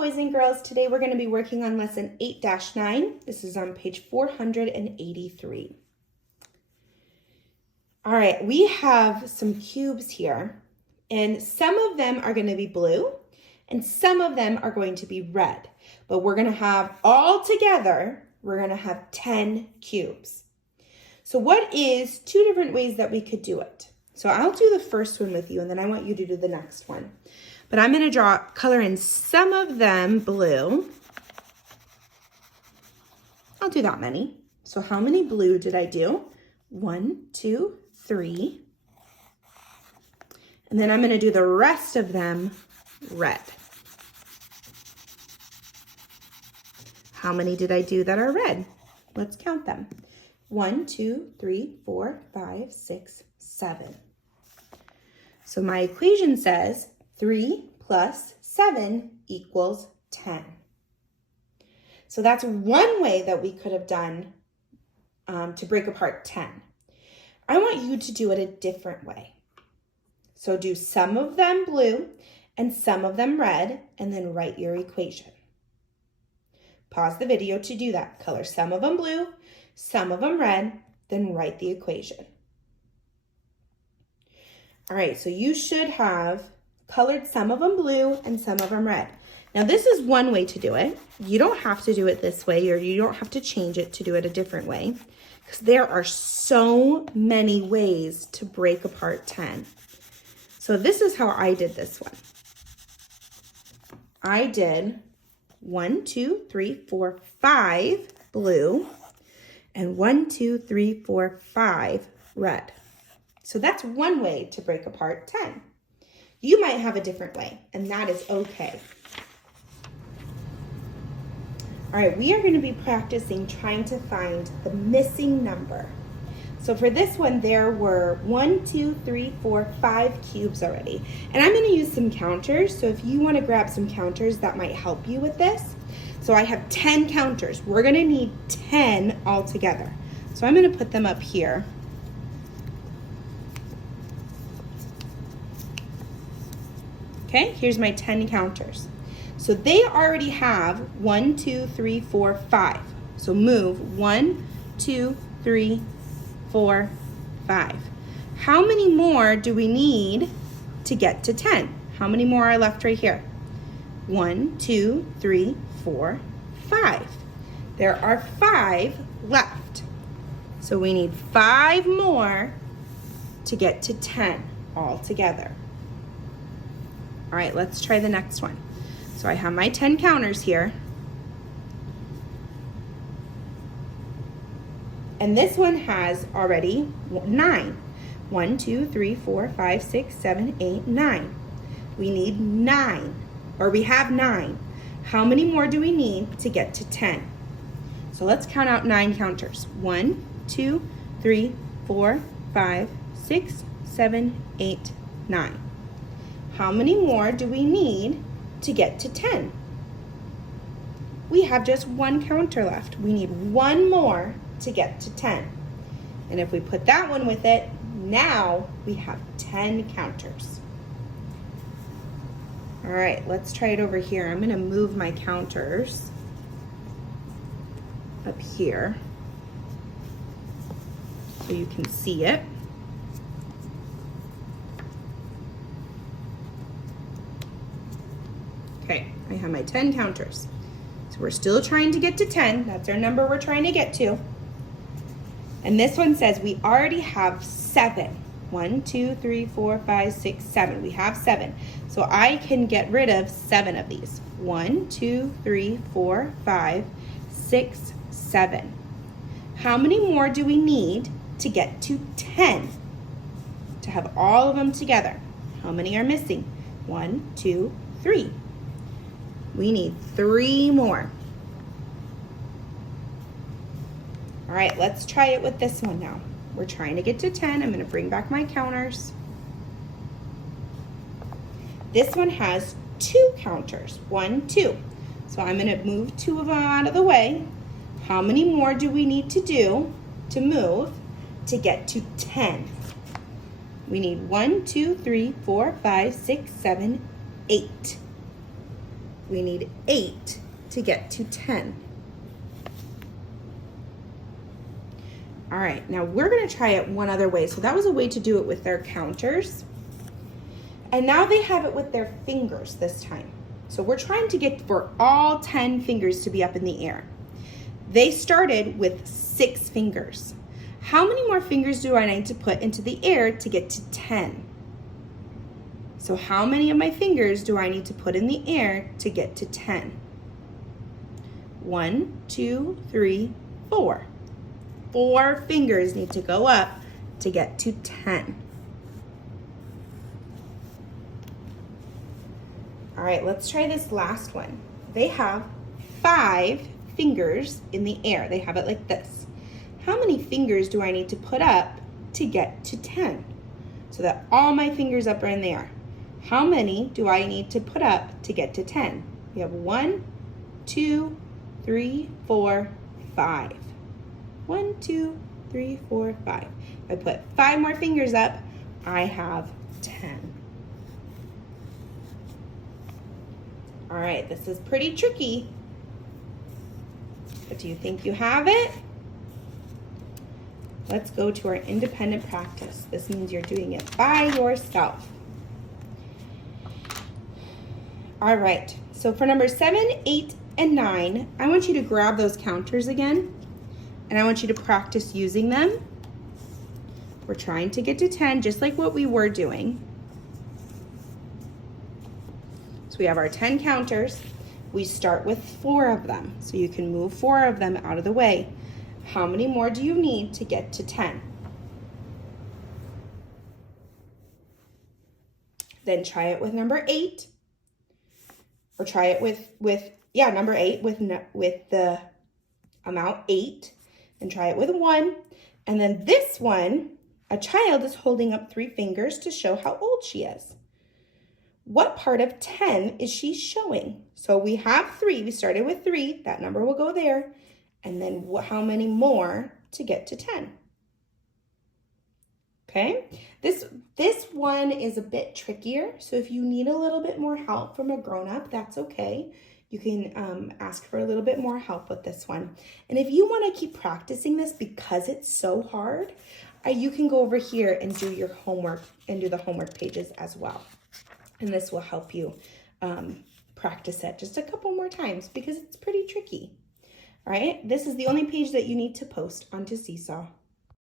boys and girls. Today we're going to be working on lesson 8-9. This is on page 483. All right, we have some cubes here, and some of them are going to be blue, and some of them are going to be red. But we're going to have all together, we're going to have 10 cubes. So what is two different ways that we could do it? So I'll do the first one with you, and then I want you to do the next one. But I'm going to color in some of them blue. I'll do that many. So how many blue did I do? 1, 2, 3. And then I'm going to do the rest of them red. How many did I do that are red? Let's count them. 1, 2, 3, 4, 5, 6, 7. So my equation says 3 plus 7 equals 10. So that's one way that we could have done to break apart 10. I want you to do it a different way. So do some of them blue and some of them red, and then write your equation. Pause the video to do that. Color some of them blue, some of them red, then write the equation. All right, so you should have colored some of them blue and some of them red. Now this is one way to do it. You don't have to do it this way, or you don't have to change it to do it a different way, because there are so many ways to break apart 10. So this is how I did this one. I did 1, 2, 3, 4, 5 blue and 1, 2, 3, 4, 5 red. So that's one way to break apart 10. You might have a different way, and that is okay. All right, we are going to be practicing trying to find the missing number. So for this one, there were 1, 2, 3, 4, 5 cubes already. And I'm going to use some counters, so if you want to grab some counters, that might help you with this. So I have 10 counters. We're going to need 10 altogether. So I'm going to put them up here. Okay, here's my 10 counters. So they already have 1, 2, 3, 4, 5. So move 1, 2, 3, 4, 5. How many more do we need to get to 10? How many more are left right here? 1, 2, 3, 4, 5. There are 5 left. So we need 5 more to get to 10 altogether. All right, let's try the next one. So I have my 10 counters here. And this one has already 9. 1, 2, 3, 4, 5, 6, 7, 8, 9. We need 9, or we have 9. How many more do we need to get to 10? So let's count out 9 counters. 1, 2, 3, 4, 5, 6, 7, 8, 9. How many more do we need to get to 10? We have just 1 counter left. We need 1 more to get to 10. And if we put that one with it, now we have 10 counters. All right, let's try it over here. I'm going to move my counters up here so you can see it. Okay, I have my 10 counters. So we're still trying to get to 10. That's our number we're trying to get to. And this one says we already have 7. 1, 2, 3, 4, 5, 6, 7. We have 7. So I can get rid of 7 of these. 1, 2, 3, 4, 5, 6, 7. How many more do we need to get to 10? To have all of them together. How many are missing? 1, 2, 3. We need 3 more. All right, let's try it with this one now. We're trying to get to 10. I'm going to bring back my counters. This one has 2 counters, 1, 2. So I'm going to move 2 of them out of the way. How many more do we need to do to move to get to 10? We need 1, 2, 3, 4, 5, 6, 7, 8. We need 8 to get to 10. All right, now we're gonna try it one other way. So that was a way to do it with their counters. And now they have it with their fingers this time. So we're trying to get for all 10 fingers to be up in the air. They started with 6 fingers. How many more fingers do I need to put into the air to get to 10? So how many of my fingers do I need to put in the air to get to 10? 1, 2, 3, 4. 4 fingers need to go up to get to 10. All right, let's try this last one. They have 5 fingers in the air. They have it like this. How many fingers do I need to put up to get to 10? So that all my fingers up are in the air. How many do I need to put up to get to 10? We have 1, 2, 3, 4, 5. 1, 2, 3, 4, 5. If I put 5 more fingers up, I have 10. All right, this is pretty tricky, but do you think you have it? Let's go to our independent practice. This means you're doing it by yourself. All right, so for number 7, 8, and 9, I want you to grab those counters again, and I want you to practice using them. We're trying to get to 10, just like what we were doing. So we have our 10 counters. We start with 4 of them, so you can move 4 of them out of the way. How many more do you need to get to 10? Then try it with number 8, or try it with number 8 with the amount 8, and try it with 1. And then this one, a child is holding up 3 fingers to show how old she is. What part of 10 is she showing? So we have 3, we started with 3, that number will go there. And then how many more to get to 10? Okay, this one is a bit trickier. So if you need a little bit more help from a grown-up, that's okay. You can ask for a little bit more help with this one. And if you want to keep practicing this because it's so hard, you can go over here and do your homework and do the homework pages as well. And this will help you practice it just a couple more times because it's pretty tricky. All right, this is the only page that you need to post onto Seesaw.